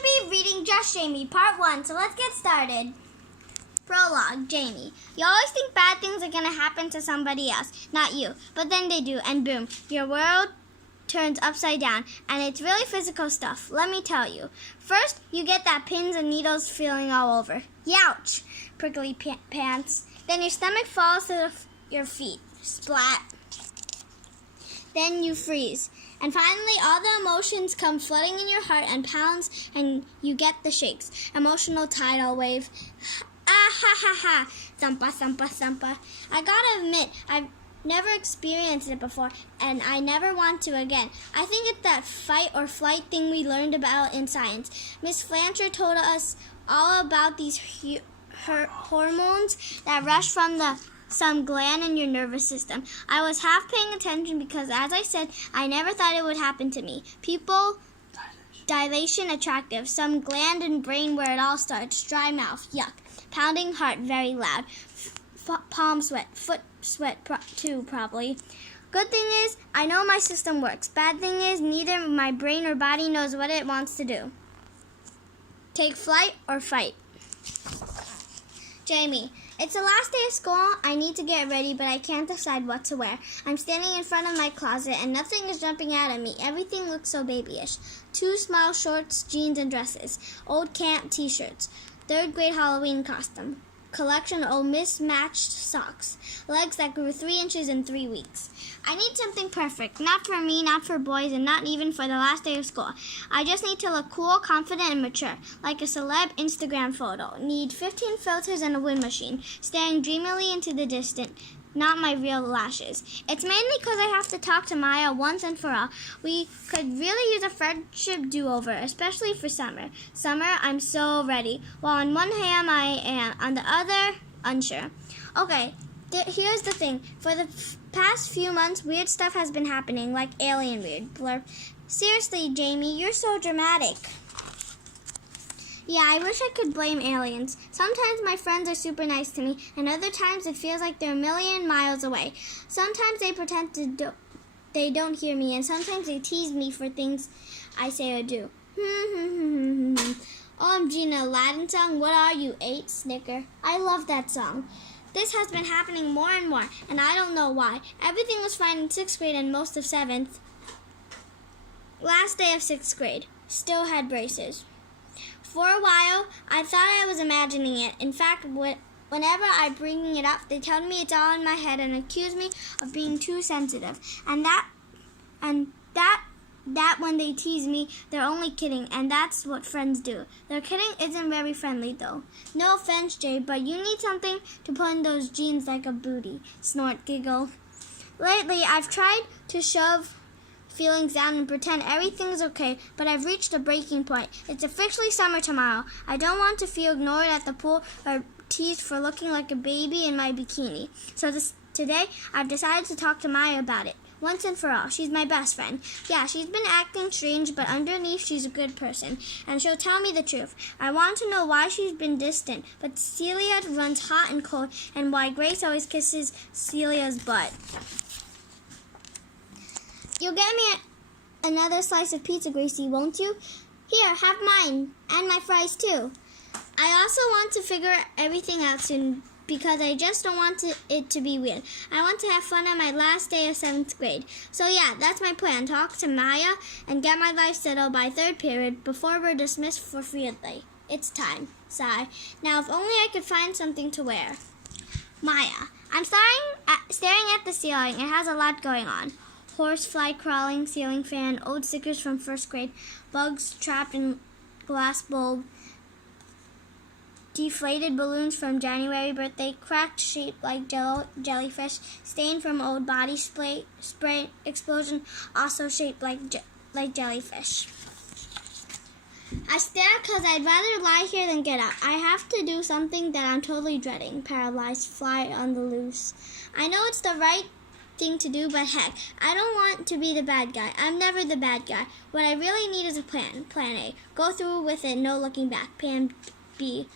to be reading Just Jaime, Part 1, so let's get started. Prologue, Jaime. You always think bad things are going to happen to somebody else, not you. But then they do, and boom, your world turns upside down, and it's really physical stuff, let me tell you. First, you get that pins and needles feeling all over. Youch! Prickly pants. Then your stomach falls to your feet. Splat. Then you freeze. And finally, all the emotions come flooding in your heart and pounds, and you get the shakes. Emotional tidal wave. Ah ha ha ha. Thumpa, thumpa, thumpa. I gotta admit, I've never experienced it before, and I never want to again. I think it's that fight or flight thing we learned about in science. Miss Flancher told us all about these hormones that rush from some gland in your nervous system. I was half paying attention because, as I said, I never thought it would happen to me. People, dilation attractive, some gland and brain where it all starts, dry mouth, yuck, pounding heart very loud, palm sweat, foot sweat too probably. Good thing is, I know my system works. Bad thing is, neither my brain or body knows what it wants to do. Take flight or fight. Jaime, it's the last day of school. I need to get ready, but I can't decide what to wear. I'm standing in front of my closet, and nothing is jumping out at me. Everything looks so babyish. 2 small shorts, jeans, and dresses. Old camp t-shirts. 3rd grade Halloween costume. Collection of mismatched socks. Legs that grew 3 inches in 3 weeks. I need something perfect. Not for me, not for boys, and not even for the last day of school. I just need to look cool, confident, and mature. Like a celeb Instagram photo. Need 15 filters and a wind machine. Staring dreamily into the distance. Not my real lashes. It's mainly because I have to talk to Maya once and for all. We could really use a friendship do-over, especially for summer. Summer, I'm so ready. While on one hand I am, on the other, unsure. Okay, here's the thing. For the past few months, weird stuff has been happening, like alien weird. Blurb. Seriously, Jaime, you're so dramatic. Yeah, I wish I could blame aliens. Sometimes my friends are super nice to me, and other times it feels like they're a million miles away. Sometimes they pretend they don't hear me, and sometimes they tease me for things I say or do. OMG, an Aladdin song? What are you, 8? Snicker. I love that song. This has been happening more and more, and I don't know why. Everything was fine in 6th grade and most of 7th. Last day of 6th grade. Still had braces. For a while, I thought I was imagining it. In fact, whenever I bring it up, they tell me it's all in my head and accuse me of being too sensitive. And that when they tease me, they're only kidding, and that's what friends do. Their kidding isn't very friendly, though. No offense, Jay, but you need something to put in those jeans like a booty. Snort, giggle. Lately, I've tried to shove feelings down and pretend everything's okay, but I've reached a breaking point. It's officially summer tomorrow. I don't want to feel ignored at the pool or teased for looking like a baby in my bikini. So today, I've decided to talk to Maya about it. Once and for all. She's my best friend. Yeah, she's been acting strange, but underneath she's a good person, and she'll tell me the truth. I want to know why she's been distant, but Celia runs hot and cold, and why Grace always kisses Celia's butt. You'll get me another slice of pizza, Gracie, won't you? Here, have mine, and my fries too. I also want to figure everything out soon, because I just don't want it to be weird. I want to have fun on my last day of 7th grade. So yeah, that's my plan. Talk to Maya and get my life settled by 3rd period before we're dismissed for field day. It's time. Sigh. Now, if only I could find something to wear. Maya. I'm staring at the ceiling. It has a lot going on. Horsefly crawling, ceiling fan, old stickers from 1st grade, bugs trapped in glass bulb, deflated balloons from January birthday, cracked shaped like jellyfish, stain from old body spray explosion, also shaped like jellyfish. I stare because I'd rather lie here than get up. I have to do something that I'm totally dreading. Paralyzed, fly on the loose. I know it's the right thing to do, but heck, I don't want to be the bad guy. I'm never the bad guy. What I really need is a plan. Plan A. Go through with it, no looking back. Plan B.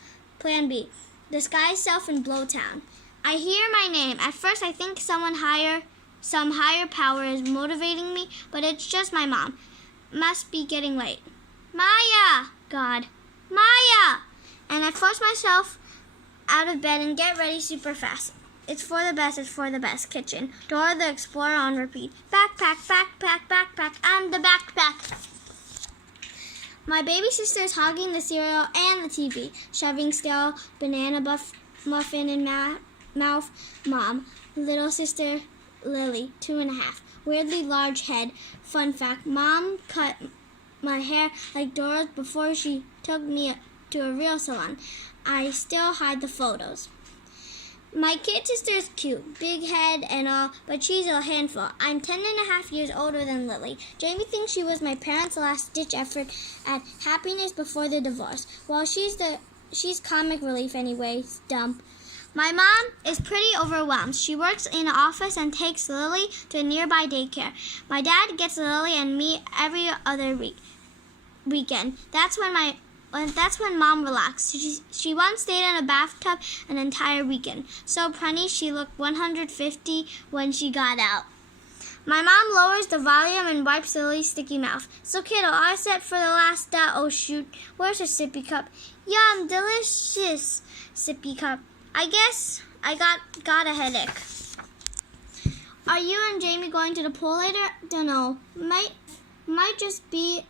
Disguise self in Blowtown. I hear my name. At first I think some higher power is motivating me, but it's just my mom. Must be getting late. Maya! God. Maya! And I force myself out of bed and get ready super fast. It's for the best. Kitchen. Dora the Explorer on repeat. Backpack, backpack, backpack. I'm the backpack. My baby sister is hogging the cereal and the TV, shoving stale banana muffin in mouth. Mom. Little sister Lily, 2.5. Weirdly large head. Fun fact, Mom cut my hair like Dora's before she took me to a real salon. I still hide the photos. My kid sister is cute, big head and all, but she's a handful. I'm 10.5 years older than Lily. Jaime thinks she was my parents' last-ditch effort at happiness before the divorce. Well, she's comic relief anyway, dump. My mom is pretty overwhelmed. She works in an office and takes Lily to a nearby daycare. My dad gets Lily and me every other weekend. That's when Mom relaxed. She once stayed in a bathtub an entire weekend. So punny, she looked 150 when she got out. My mom lowers the volume and wipes Lily's sticky mouth. So kiddo, all set for the last oh shoot. Where's her sippy cup? Yum, delicious sippy cup. I guess I got a headache. Are you and Jaime going to the pool later? Dunno. Might just be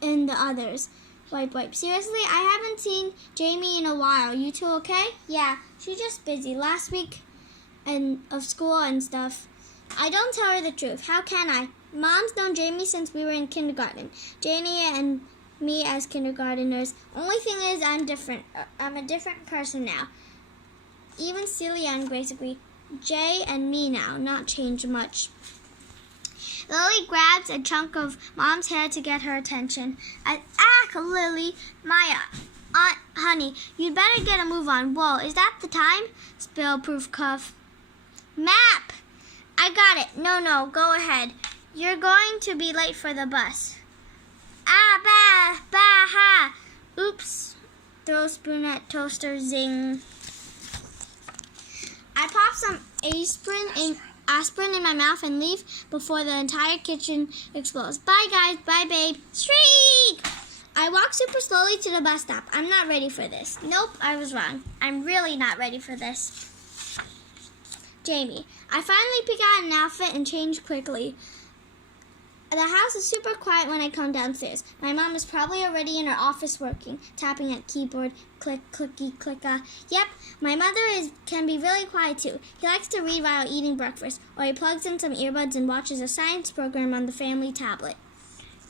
in the others. Wipe. Seriously, I haven't seen Jaime in a while. You two okay? Yeah, she's just busy. Last week of school and stuff. I don't tell her the truth. How can I? Mom's known Jaime since we were in kindergarten. Janie and me as kindergarteners. Only thing is, I'm different. I'm a different person now. Even Celia and Grace agree. Jay and me now, not changed much. Lily grabs a chunk of Mom's hair to get her attention. Lily, Maya, honey, you'd better get a move on. Whoa, is that the time? Spill-proof cuff. Map! I got it. No, go ahead. You're going to be late for the bus. Ha! Oops. Throw spoon at toaster, zing. I pop some aspirin in my mouth and leave before the entire kitchen explodes. Bye, guys. Bye, babe. Shriek! I walk super slowly to the bus stop. I'm not ready for this. Nope, I was wrong. I'm really not ready for this. Jaime. I finally pick out an outfit and change quickly. The house is super quiet when I come downstairs. My mom is probably already in her office working, tapping at keyboard, click, clicky, clicka. Yep, my mother can be really quiet too. He likes to read while eating breakfast, or he plugs in some earbuds and watches a science program on the family tablet.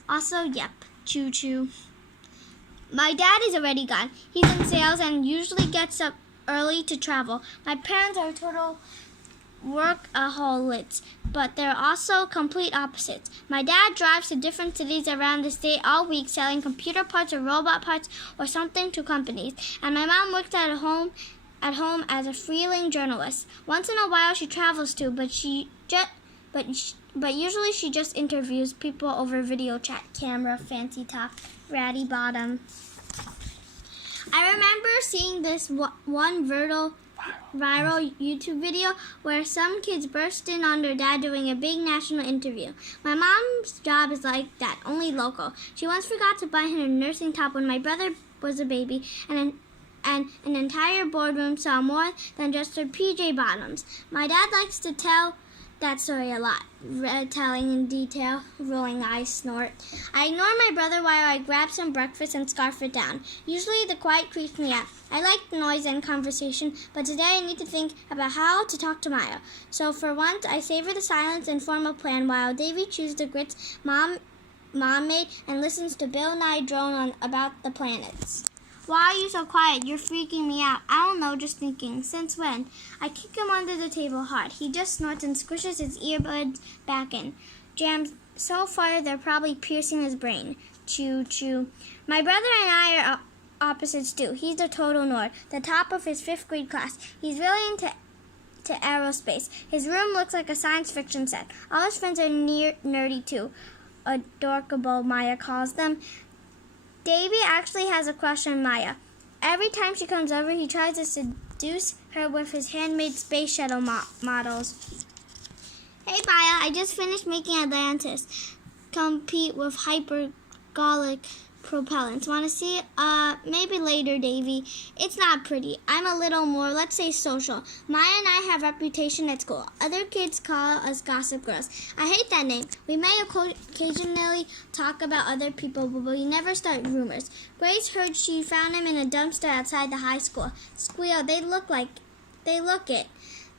Also, yep, choo-choo. My dad is already gone. He's in sales and usually gets up early to travel. My parents are total workaholics, but they're also complete opposites. My dad drives to different cities around the state all week selling computer parts or robot parts or something to companies. And my mom works at home as a freelance journalist. Once in a while she travels too, but usually she just interviews people over video chat, camera, fancy talk, ratty bottom. I remember seeing this one viral YouTube video where some kids burst in on their dad doing a big national interview. My mom's job is like that, only local. She once forgot to buy him a nursing top when my brother was a baby, and an entire boardroom saw more than just her PJ bottoms. My dad likes to tell that story a lot, telling in detail, rolling eyes, snort. I ignore my brother while I grab some breakfast and scarf it down. Usually the quiet creeps me out. I like the noise and conversation, but today I need to think about how to talk to Maya. So for once, I savor the silence and form a plan while Davy chews the grits Mom made and listens to Bill Nye drone on about the planets. Why are you so quiet? You're freaking me out. I don't know, just thinking. Since when? I kick him under the table hard. He just snorts and squishes his earbuds back in. Jams so far they're probably piercing his brain. Choo choo. My brother and I are opposites too. He's the total nerd, the top of his 5th grade class. He's really into aerospace. His room looks like a science fiction set. All his friends are nerdy too. Adorkable, Maya calls them. Davy actually has a crush on Maya. Every time she comes over, he tries to seduce her with his handmade space shuttle models. Hey, Maya, I just finished making Atlantis compete with hypergolic propellants. Want to see? Maybe later, Davy. It's not pretty. I'm a little more, let's say, social. Maya and I have reputation at school. Other kids call us gossip girls. I hate that name. We may occasionally talk about other people, but we never start rumors. Grace heard she found him in a dumpster outside the high school. Squeal, they look it,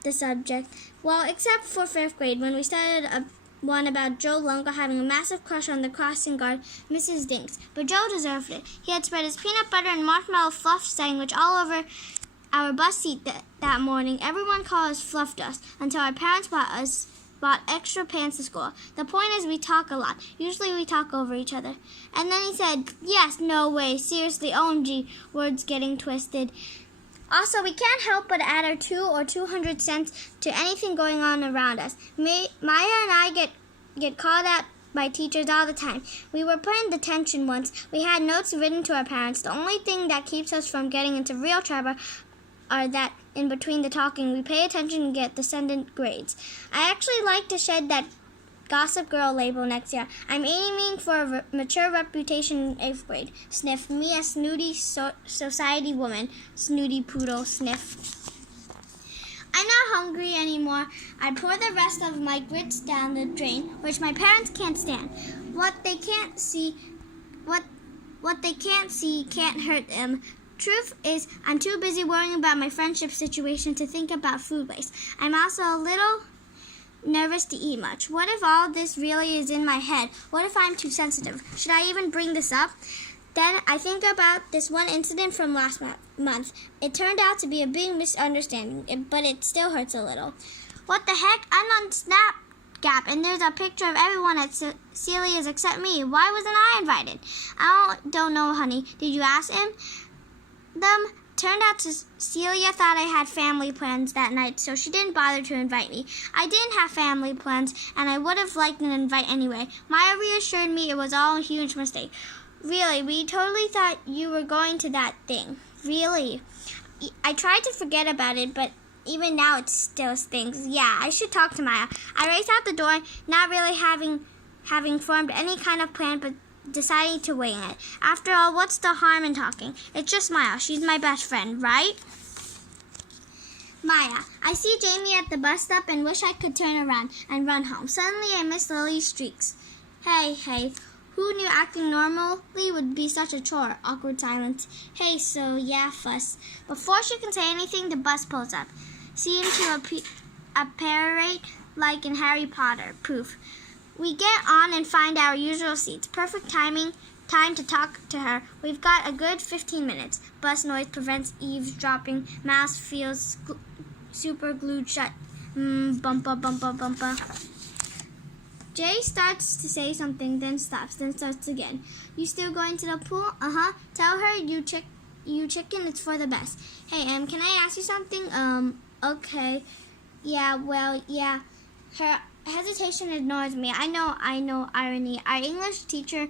the subject. Well, except for 5th grade, when we started one about Joe Lungo having a massive crush on the crossing guard, Mrs. Dinks. But Joe deserved it. He had spread his peanut butter and marshmallow fluff sandwich all over our bus seat that morning. Everyone called us Fluff Dust until our parents bought extra pants to school. The point is we talk a lot. Usually we talk over each other. And then he said, yes, no way, seriously, OMG, words getting twisted. Also, we can't help but add our 2 or 200 cents to anything going on around us. Maya and I get called out by teachers all the time. We were put in detention once. We had notes written to our parents. The only thing that keeps us from getting into real trouble are that in between the talking, we pay attention and get descendant grades. I actually like to shed that gossip girl label next year. I'm aiming for a mature reputation in 8th grade. Sniff. Me a snooty society woman. Snooty poodle. Sniff. I'm not hungry anymore. I pour the rest of my grits down the drain, which my parents can't stand. What they can't see can't hurt them. Truth is, I'm too busy worrying about my friendship situation to think about food waste. I'm also a little nervous to eat much. What if all this really is in my head? What if I'm too sensitive? Should I even bring this up? Then I think about this one incident from last month. It turned out to be a big misunderstanding, but it still hurts a little. What the heck? I'm on Snapchat, and there's a picture of everyone at Celia's except me. Why wasn't I invited? I don't know, honey. Did you ask him? Turned out Celia thought I had family plans that night, so she didn't bother to invite me. I didn't have family plans, and I would have liked an invite anyway. Maya reassured me it was all a huge mistake. Really, we totally thought you were going to that thing. Really. I tried to forget about it, but even now it still stings. Yeah, I should talk to Maya. I raced out the door, not really having formed any kind of plan, but deciding to wing it. After all, what's the harm in talking? It's just Maya. She's my best friend, right? Maya, I see Jaime at the bus stop and wish I could turn around and run home. Suddenly, I miss Lily's streaks. Hey, who knew acting normally would be such a chore? Awkward silence. Hey, so yeah, fuss. Before she can say anything, the bus pulls up. Seem to apparate like in Harry Potter. Proof. We get on and find our usual seats. Perfect time to talk to her. We've got a good 15 minutes. Bus noise prevents eavesdropping. Mouth feels super glued shut. Bumpa, bumpa, bumpa. Jay starts to say something, then stops, then starts again. You still going to the pool? Uh-huh. Tell her you chicken, it's for the best. Hey, can I ask you something? Okay. Yeah, well, yeah. Her hesitation ignores me. I know, irony. Our English teacher,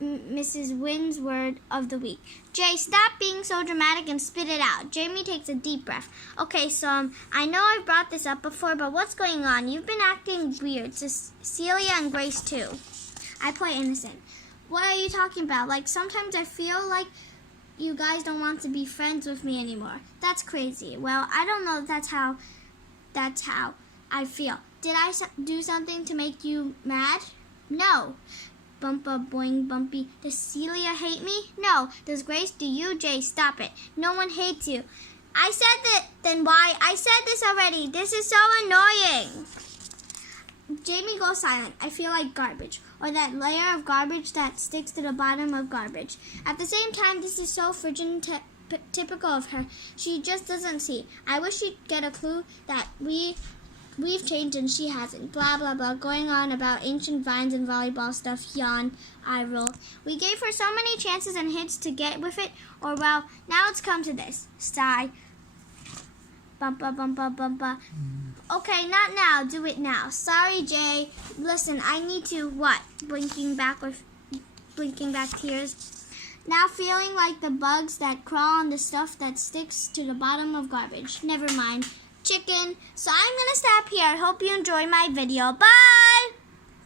Mrs. Wynn's word of the week. Jay, stop being so dramatic and spit it out. Jaime takes a deep breath. Okay, so I know I've brought this up before, but what's going on? You've been acting weird. Celia and Grace too. I play innocent. What are you talking about? Like, sometimes I feel like you guys don't want to be friends with me anymore. That's crazy. Well, I don't know if that's how I feel. Did I do something to make you mad? No. Bumpa, boing, bumpy. Does Celia hate me? No. Does Grace? Do you? Jay, stop it. No one hates you. I said that. Then why? I said this already. This is so annoying. Jaime goes silent. I feel like garbage. Or that layer of garbage that sticks to the bottom of garbage. At the same time, this is so frigid typical of her. She just doesn't see. I wish she'd get a clue that we've changed and she hasn't. Blah, blah, blah. Going on about ancient vines and volleyball stuff. Yawn. I roll. We gave her so many chances and hints to get with it. Or, well, now it's come to this. Sigh. Bumpa, bumpa, bumpa. Okay, not now. Do it now. Sorry, Jay. Listen, I need to... What? Blinking back tears. Now feeling like the bugs that crawl on the stuff that sticks to the bottom of garbage. Never mind. Chicken. So I'm going to stop here. I hope you enjoy my video. Bye!